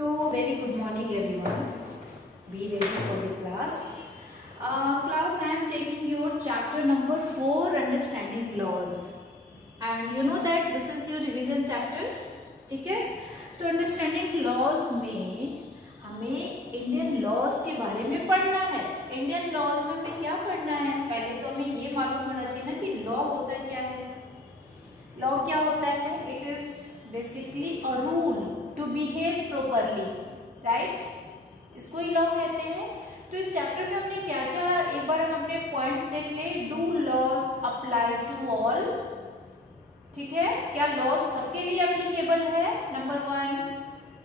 So very good morning everyone. Be ready for the class. Class, I am taking your chapter number 4, understanding laws. And you know that this is your revision chapter. ठीक है? तो understanding laws में हमें Indian laws के बारे में पढ़ना है. इंडियन लॉज में हमें क्या पढ़ना है? पहले तो हमें ये मालूम होना चाहिए ना कि लॉ होता क्या है. लॉ क्या होता है? It is basically a rule to behave properly, right? इसको ही लॉ कहते हैं. तो इस चैप्टर में हमने क्या क्या, एक बार हम अपने पॉइंट्स देख ले. Do laws apply to all? ठीक है, क्या लॉज सबके लिए एप्लीकेबल है? नंबर 1.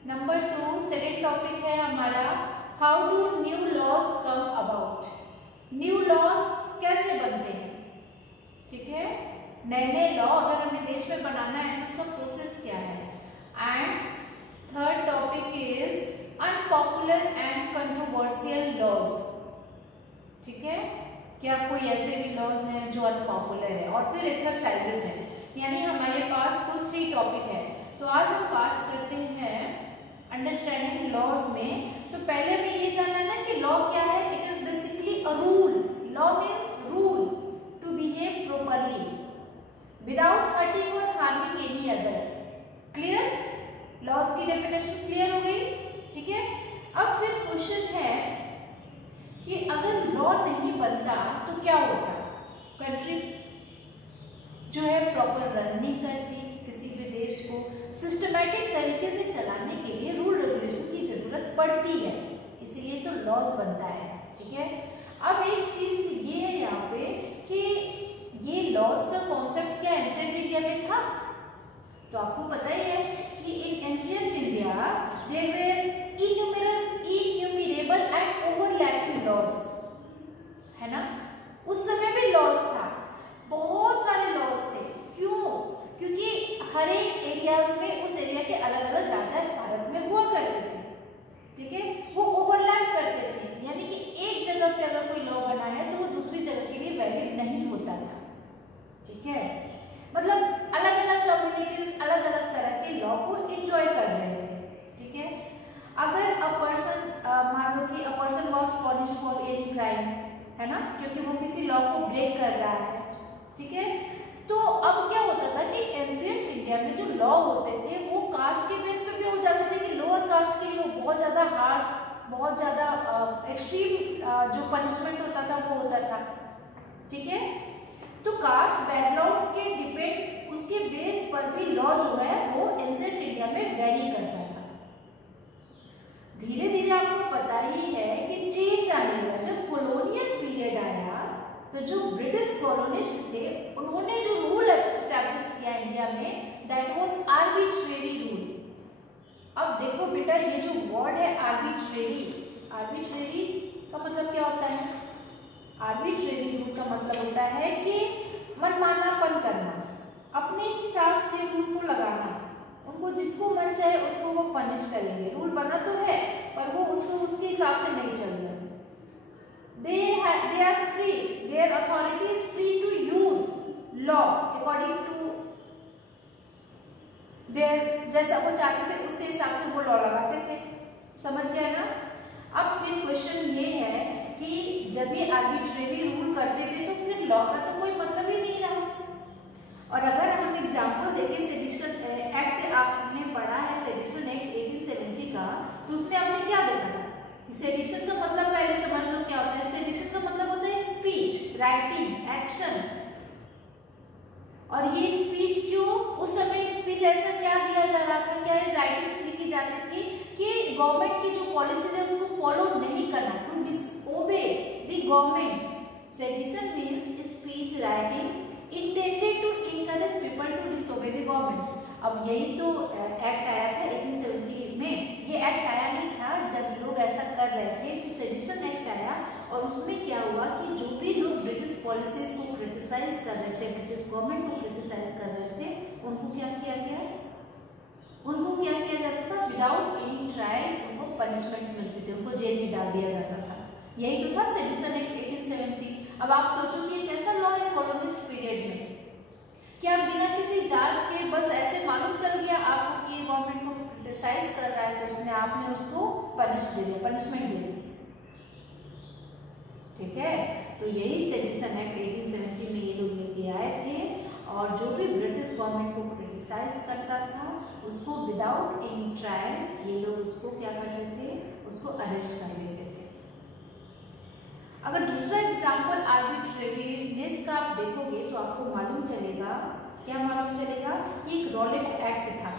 नंबर 2, सेकेंड टॉपिक है हमारा how do new laws come about? New laws कैसे बनते हैं? ठीक है, नए नए लॉ अगर हमें देश में बनाना है तो उसका प्रोसेस क्या है? And third topic is unpopular and controversial laws. ठीक है, क्या कोई ऐसे भी लॉज हैं जो अनपॉपुलर है? और फिर एक्सरसाइजेस है. यानी हमारे पास कुल 3 टॉपिक है. तो आज हम बात करते हैं अंडरस्टैंडिंग लॉज में. तो पहले हमें ये जानना है ना कि लॉ क्या है. It is basically a rule. Law means rule to behave properly without hurting और harming any other. Clear? Laws की डेफिनेशन क्लियर हो गई. ठीक है, अब फिर क्वेश्चन है कि अगर लॉ नहीं बनता तो क्या होता? कंट्री जो है प्रॉपर रन नहीं करती. किसी भी देश को सिस्टमैटिक तरीके से चलाने के लिए रूल रेगुलेशन की जरूरत पड़ती है, इसीलिए तो लॉज बनता है. ठीक है, अब एक चीज ये है यहाँ पे कि ये लॉज का कॉन्सेप्ट क्या एंशिएंट इंडिया में था? तो आपको पता ही है कि in ancient India there were innumerable and overlapping laws, है ना? उस समय भी लॉज था, बहुत सारे लॉज थे. क्यों? क्योंकि हर एक एरियाज में उस एरिया के अलग अलग राजा भारत में हुआ करते थे. ठीक है, वो ओवरलैप करते थे, यानी कि एक जगह पे अगर कोई लॉ बना है तो वो दूसरी जगह के लिए वैलिड नहीं होता था. ठीक है, मतलब अलग अलग कम्युनिटीज अलग अलग तरह के लॉ को एंजॉय कर रहे थे. ठीक है, अगर अ पर्सन मान लो कि a person was punished for any crime, है ना, क्योंकि वो किसी लॉ को ब्रेक कर रहा है. ठीक है, तो अब क्या होता था कि एंशिएंट इंडिया में जो लॉ होते थे वो कास्ट के बेस पे भी हो जाते थे कि लोअर कास्ट के लिए बहुत ज्यादा हार्श, बहुत ज्यादा एक्सट्रीम जो पनिशमेंट होता था वो होता था. ठीक है, तो कास्ट बैकग्राउंड के डिपेंड उसके बेस पर भी लॉ जो है वो एंशिएंट इंडिया में वेरी करता था. धीरे धीरे आपको पता ही है कि चेंज आने लगा. जब कॉलोनियल पीरियड आया तो जो ब्रिटिश कॉलोनिस्ट थे उन्होंने जो रूल एस्टैब्लिश किया इंडिया में, दैट वाज आर्बिट्रेरी रूल. अब देखो बेटा, ये जो वर्ड है आर्बिट्रेरी, आर्बिट्रेरी का मतलब क्या होता है? आर्बिट्रेरी रूल का मतलब होता है कि मनमानापन करना, अपने हिसाब से रूल को लगाना. उनको जिसको मन चाहे उसको वो पनिश करेंगे. रूल बना तो है पर वो उसको उसके हिसाब से नहीं चल रहा. They are free. Their authority is free to use law according to their, जैसा वो चाहते थे उसके हिसाब से वो लॉ लगाते थे. समझ गया ना? अब फिर क्वेश्चन ये है कि जब ये आर्बिट्रेरी रूल करते थे तो फिर लॉ का तो कोई मतलब ही नहीं रहा. और अगर हम एग्जाम्पल देखें, सेडिशन एक्ट आपने पढ़ा है, सेडिशन एक्ट 1870 का, तो उसमें आपने क्या देखा? सेडिशन का मतलब पहले समझ लो क्या होता है. सेडिशन का मतलब होता है स्पीच, राइटिंग, एक्शन. और ये स्पीच क्यों? उस समय स्पीच ऐसा क्या दिया जा रहा था, क्या राइटिंग्स लिखी जाती थी कि गवर्नमेंट की जो पॉलिसीज है उसको फॉलो नहीं करना, to disobey the government. Sedition means speech, writing intended to encourage people to disobey the government. अब यही तो एक्ट आया था 1870 में. ये एक्ट आया नहीं था जब लोग ऐसा कर रहे थे, तो सेडिशन एक्ट आया. और उसमें क्या हुआ कि जो भी लोग ब्रिटिश पॉलिसीज को क्रिटिसाइज कर रहे थे, ब्रिटिश गवर्नमेंट को क्रिटिसाइज कर रहे थे, उनको क्या किया गया? उनको क्या किया जाता था? विदाउट एनी ट्रायल उनको पनिशमेंट मिलती थी, उनको जेल में डाल दिया जाता था. यही तो था सेडिशन एक्ट 1870. अब आप सोचो कि कैसा लॉ है कॉलोनिस्ट पीरियड में? क्या बिना किसी जांच के बस ऐसे मालूम चल गया आपको कि गवर्नमेंट को क्रिटिसाइज कर रहा है तो उसने आपने उसको पनिशमेंट दे दी, ठीक है। तो यही सेडिशन एक्ट 1870 में ये लोग लेके आए थे, और जो भी ब्रिटिश गवर्नमेंट को क्रिटिसाइज करता था उसको विदाउट एनी ट्रायल ये लोग उसको क्या करते थे, उसको अरेस्ट कर लेते थे। अगर दूसरा एग्जाम्पल आर्बिट्रेरीनेस का आप देखोगे तो आपको मालूम चलेगा, क्या मालूम चलेगा कि एक रॉलेट एक्ट था।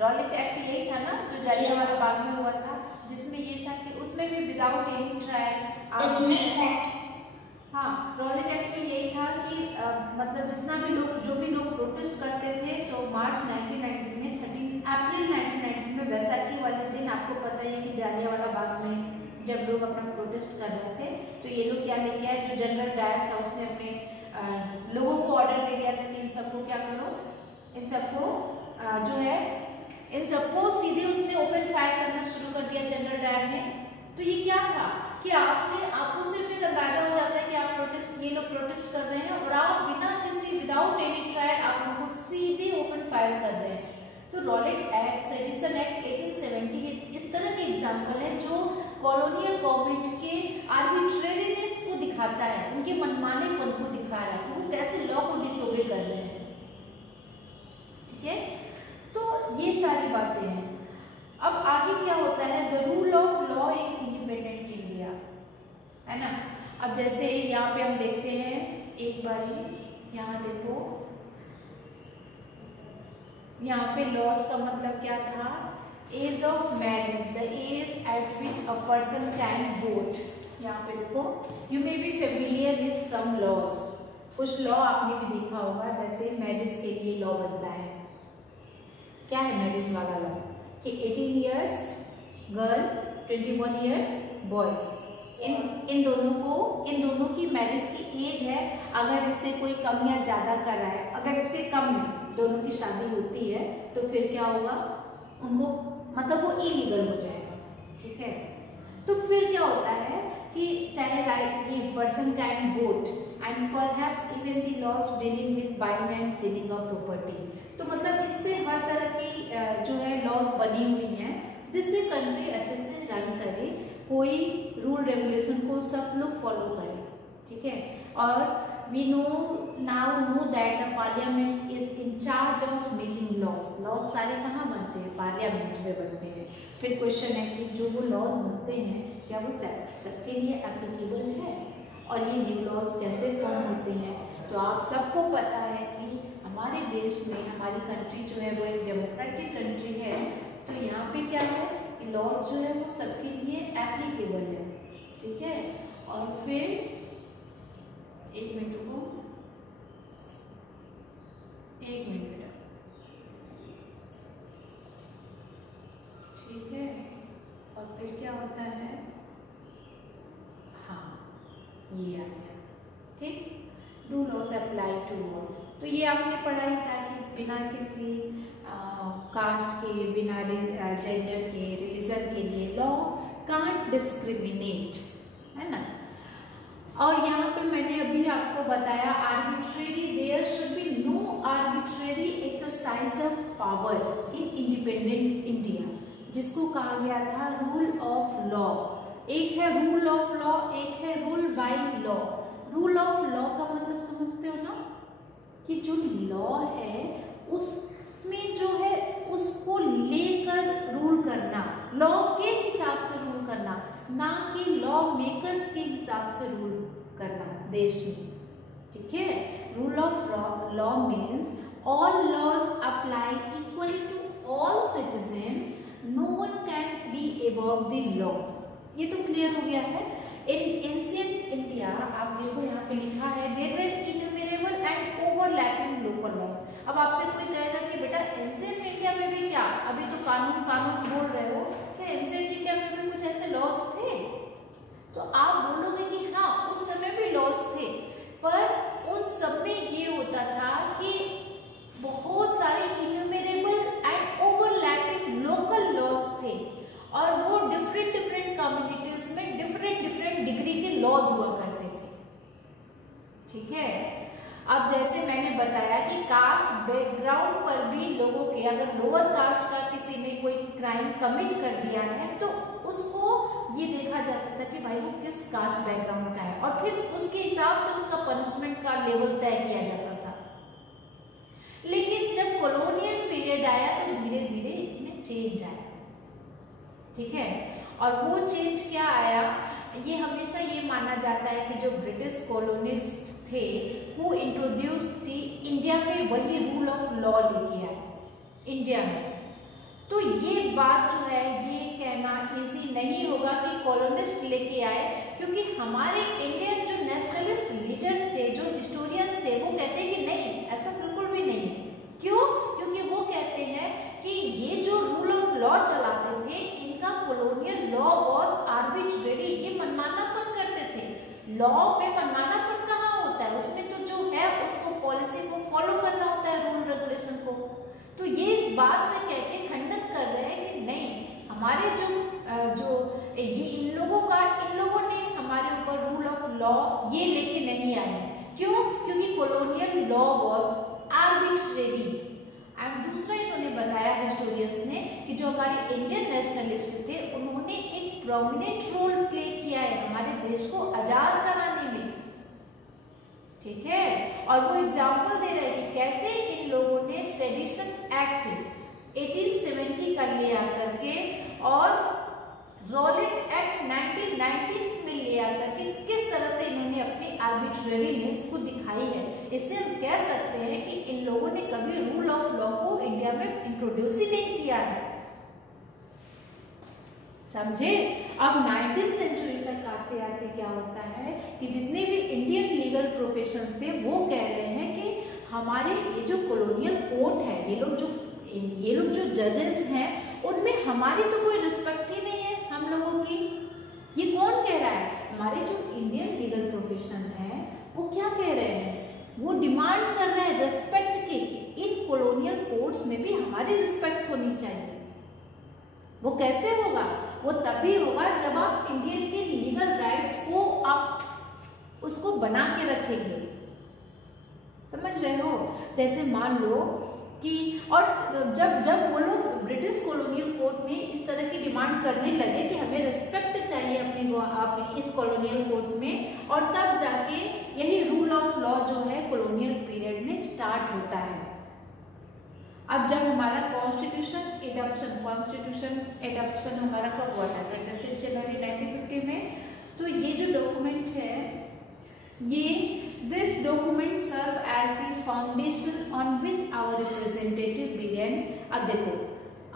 रॉलेट एक्ट यही था ना जो जालियांवाला बाग में हुआ था, जिसमें ये था कि उसमें भी विदाउट एनी ट्रायल आप, हाँ, रॉलेट एक्ट में यही था कि मतलब जितना भी लोग, जो भी लोग प्रोटेस्ट करते थे, तो मार्च 1919 में 13 अप्रैल 1919 में वैसाखी वाले दिन आपको पता ही है कि जालियांवाला बाग में जब लोग अपना प्रोटेस्ट कर रहे थे तो ये लोग क्या लेके आए, जो जनरल डायर था उसने अपने लोगों को ऑर्डर दे दिया था कि इन सबको क्या करो, इन सबको जो है इन सबको सीधे उसने ओपन फायर करना शुरू कर दिया जनरल डायर ने। तो ये क्या था कि आपको सिर्फ एक अंदाजा हो जाता है कि आप प्रोटेस्ट, ये लोग प्रोटेस्ट कर रहे हैं और आप बिना किसी विदाउट एनी ट्रायल आप उनको सीधे ओपन फायर कर रहे हैं। तो रॉलेट एक्ट, सेडिशन एक्ट 1870 इस तरह के एग्जाम्पल है जो कॉलोनियल गवर्नमेंट के आर्बिट्रेरीनेस को दिखाता है, उनके मनमानेपन को दिखा रहा है कि वो कैसे लॉ को डिसोबे कर रहे हैं, ठीक है। तो ये सारी बातें हैं। अब आगे क्या होता है, the rule of law in independent India, है ना। अब जैसे यहाँ पे हम देखते हैं, एक बारी यहाँ देखो, यहाँ पे लॉस का मतलब क्या था, age of marriage, the age at which a person can vote. यहाँ पे देखो, you may be familiar with some laws, कुछ लॉ आपने भी देखा होगा, जैसे मैरिज के लिए लॉ बनता है, क्या है मैरिज वाला लॉ कि 18 इयर्स गर्ल, 21 इयर्स बॉयज, इन दोनों की मैरिज की एज है। अगर इससे कोई कम या ज्यादा कर रहा है, अगर इससे कम में दोनों की शादी होती है तो फिर क्या होगा, उनको मतलब वो इलीगल हो जाएगा, ठीक है। तो फिर क्या होता है कि चाहे राइट ये person can vote and perhaps even the laws dealing with buying and selling of property. तो मतलब इससे हर तरह की जो है लॉज बनी हुई हैं जिससे कंट्री अच्छे से रन करे, कोई रूल रेगुलेशन को सब लोग फॉलो करें, ठीक है। और we now know that the parliament is in charge of making laws। Laws सारे कहाँ बनते हैं, पार्लियामेंट में बनते हैं। फिर क्वेश्चन है कि जो वो लॉज बनते हैं क्या वो सबके लिए एप्लीकेबल है, और ये न्यू लॉज कैसे फॉर्म होते हैं। तो आप सबको पता है कि हमारे देश में, हमारी कंट्री जो है वो एक डेमोक्रेटिक कंट्री है, तो यहाँ पे क्या है कि लॉज जो है वो सबके लिए एप्लीकेबल है, ठीक है। और फिर एक मिनट रुको, एक मिनट बेटा, ठीक है। और फिर क्या होता है, हाँ ये आ गया, ठीक। Do laws apply to all, तो ये आपने पढ़ा ही था कि बिना किसी कास्ट के, बिना जेंडर के, रिलीजन के लिए लॉ कांट डिस्क्रिमिनेट, है ना। और यहाँ पे मैंने अभी आपको बताया arbitrary, there should be no arbitrary exercise of power in independent India, जिसको कहा गया था रूल ऑफ लॉ। एक है रूल ऑफ लॉ, एक है rule by law. Rule of law का मतलब समझते हो ना, कि जो लॉ है उसमें जो है उसको लेकर रूल करना, लॉ के हिसाब से रूल करना, ना कि लॉ मेकर्स के हिसाब से रूल करना देश में, ठीक है। Rule of law means all laws apply equally to all citizen, no one can be above the law. ये तो क्लियर हो गया है। इन एंशिएंट इंडिया आप देखो यहाँ पे लिखा है there were innumerable and overlapping local laws. अब आपसे कोई कहेगा कि बेटा एंशिएंट इंडिया में भी क्या, अभी तो कानून कानून बोल रहे हो, क्या एंशिएंट इंडिया में भी कुछ ऐसे लॉज थे? तो आप बोलोगे कि हाँ उस समय भी लॉज थे, पर उन सब में ये होता था कि बहुत सारे innumerable and overlapping local laws थे, और वो डिफरेंट कम्युनिटीज में डिफरेंट डिग्री के लॉज हुआ करते थे, ठीक है। अब जैसे मैंने बताया कि कास्ट बैकग्राउंड पर भी लोगों के, अगर लोअर कास्ट का किसी ने कोई क्राइम कमिट कर दिया है तो उसको ये देखा जाता था कि भाई वो किस कास्ट बैकग्राउंड का है, और फिर उसके हिसाब से उसका पनिशमेंट का लेवल तय किया जाता था। लेकिन जब कॉलोनियल पीरियड आया तो धीरे धीरे इसमें चेंज आया, ठीक है। और वो चेंज क्या आया, ये हमेशा ये माना जाता है कि जो ब्रिटिश कॉलोनिस्ट थे वो इंट्रोड्यूस थी इंडिया में, वही रूल ऑफ लॉ लेके आए इंडिया में। तो ये बात जो है ये कहना इजी नहीं होगा कि कॉलोनिस्ट लेके आए, क्योंकि हमारे इंडियन जो नेशनलिस्ट लीडर्स थे, जो हिस्टोरियंस थे, वो कहते हैं कि नहीं, ऐसा बिल्कुल भी नहीं है। क्यों? क्योंकि वो कहते हैं कि ये जो रूल ऑफ लॉ चलाते थे, इनका कॉलोनियल लॉ वॉज आर्बिट्रेरी, ये मनमानापन करते थे। लॉ में मनमानापन कहाँ होता है, उसमें तो जो है उसको पॉलिसी को फॉलो करना होता है, रूल रेगुलेशन को। तो ये इस बात से कह के खंडन कर रहे हैं कि नहीं, हमारे ये इन लोगों ने हमारे ऊपर रूल ऑफ लॉ ये लेके नहीं आए। क्यों? क्योंकि colonial law was arbitrary. And दूसरा इन्होंने बताया हिस्टोरियंस ने कि जो हमारे इंडियन नेशनलिस्ट थे उन्होंने एक प्रोमिनेंट रोल प्ले किया है हमारे देश को आजाद कराने में, ठीक है। और वो एग्जाम्पल दे रहे हैं कि कैसे इन लोगों ने सेडिशन एक्ट 1870 का ले आकर के और रॉलेट एक्ट 1919 में ले आकर के किस तरह से इन्होंने अपनी आर्बिट्रेरीनेस को दिखाई है। इससे हम कह सकते हैं कि इन लोगों ने कभी रूल ऑफ लॉ को इंडिया में इंट्रोड्यूस ही नहीं किया है, समझे। अब 19th सेंचुरी तक आते आते क्या होता है कि जितने भी इंडियन लीगल प्रोफेशंस थे वो कह रहे हैं कि हमारे ये जो कॉलोनियल कोर्ट है, ये लोग जो जजेस हैं, उनमें हमारी तो कोई रिस्पेक्ट ही नहीं है हम लोगों की। ये कौन कह रहा है? हमारे जो इंडियन लीगल प्रोफेशन है वो क्या कह रहे हैं, वो डिमांड कर रहे हैं रिस्पेक्ट की, इन कॉलोनियल कोर्ट्स में भी हमारी रिस्पेक्ट होनी चाहिए। वो कैसे होगा? वो तभी होगा जब आप इंडियन के लीगल राइट्स को आप उसको बना के रखेंगे, समझ रहे हो। जैसे मान लो कि और जब वो लोग ब्रिटिश कॉलोनियल कोर्ट में इस तरह की डिमांड करने लगे कि हमें रिस्पेक्ट चाहिए अपने इस कॉलोनियल कोर्ट में, और तब जाके यही रूल ऑफ लॉ जो है कॉलोनियल पीरियड में स्टार्ट होता है। अब जब हमारा कॉन्स्टिट्यूशन एडॉप्शन हमारा कब हुआ था? 26 जनवरी 1950 में। तो ये जो डॉक्यूमेंट है, this document serve as the foundation on which our representative began. अब देखो,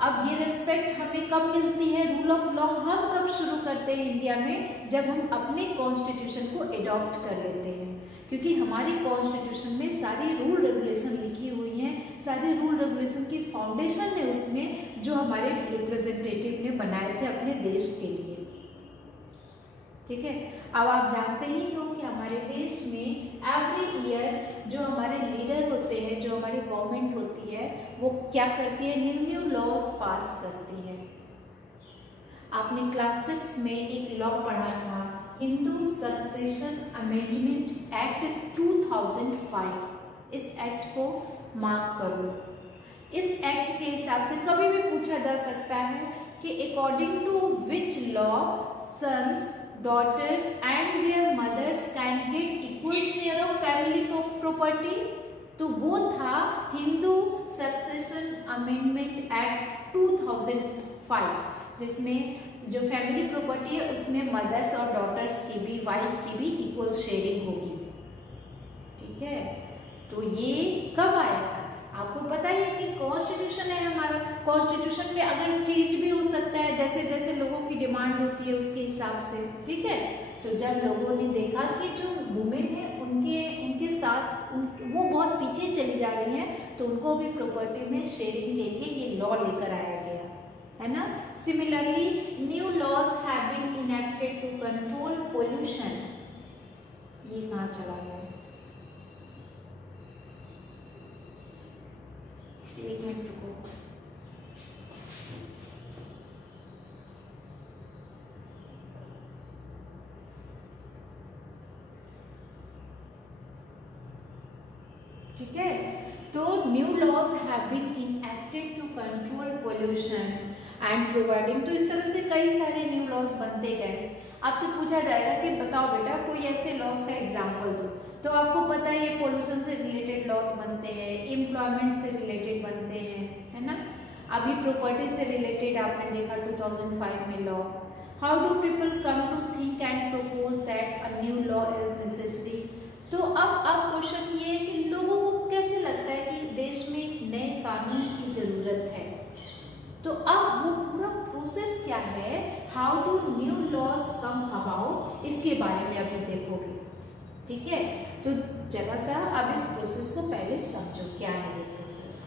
अब ये रिस्पेक्ट हमें कब मिलती है? रूल ऑफ लॉ हम कब शुरू करते हैं इंडिया में? जब हम अपने कॉन्स्टिट्यूशन को एडॉप्ट कर लेते हैं, क्योंकि हमारी कॉन्स्टिट्यूशन में सारी रूल रेगुलेशन लिखी हुई हैं, सारी रूल रेगुलेशन की फाउंडेशन है उसमें, जो हमारे रिप्रेजेंटेटिव ने बनाए थे अपने देश के लिए, ठीक है। अब आप जानते ही हो कि हमारे देश में एवरी ईयर जो हमारे लीडर होते हैं, जो हमारी गवर्नमेंट होती है, वो क्या करती है? न्यू लॉज पास करती है। आपने क्लास 6 में एक लॉ पढ़ा था, हिंदू सक्सेशन अमेंडमेंट एक्ट 2005। इस एक्ट को मार्क करो। इस एक्ट के हिसाब से कभी भी पूछा जा सकता है कि according to which law sons, daughters and their mothers can get equal share of family property। तो वो था हिंदू सक्सेशन अमेंडमेंट एक्ट 2005, जिसमें जो फैमिली प्रॉपर्टी है उसमें मदर्स और डॉटर्स की भी, वाइफ की भी इक्वल शेयरिंग होगी, ठीक है। तो ये कब आया था? आपको पता ही है कि कॉन्स्टिट्यूशन है हमारा, कॉन्स्टिट्यूशन में अगर चेंज भी हो सकता है, जैसे जैसे लोगों की डिमांड होती है उसके हिसाब से, ठीक है। तो जब लोगों ने देखा कि जो वुमेन है उनके साथ वो बहुत पीछे चली जा रही हैं, तो उनको भी प्रॉपर्टी में शेयरिंग के लिए ये लॉ लेकर आया गया, है ना। Similarly new laws have been enacted to control pollution. ये कहाँ चला गया? एक मिनट रुको। ठीक है। तो new laws have been enacted to control pollution and providing, तो इस तरह से कई सारे न्यू लॉज बनते गए। आपसे पूछा जाएगा कि बताओ बेटा कोई ऐसे लॉज का एग्जाम्पल दो, तो आपको पता है ये पोल्यूशन से रिलेटेड लॉज बनते हैं, एम्प्लॉयमेंट से रिलेटेड बनते हैं, है ना। अभी प्रॉपर्टी से रिलेटेड आपने देखा 2005 में law. How do people come to think and propose that a new law is necessary. तो अब क्वेश्चन ये है कि लोगों को कैसे लगता है कि देश में एक नए कानून की जरूरत है। तो अब वो पूरा प्रोसेस क्या है, how do new laws come about, इसके बारे में अभी देखोगे, ठीक है। तो जरा सा अब इस प्रोसेस को पहले समझो, क्या है ये प्रोसेस।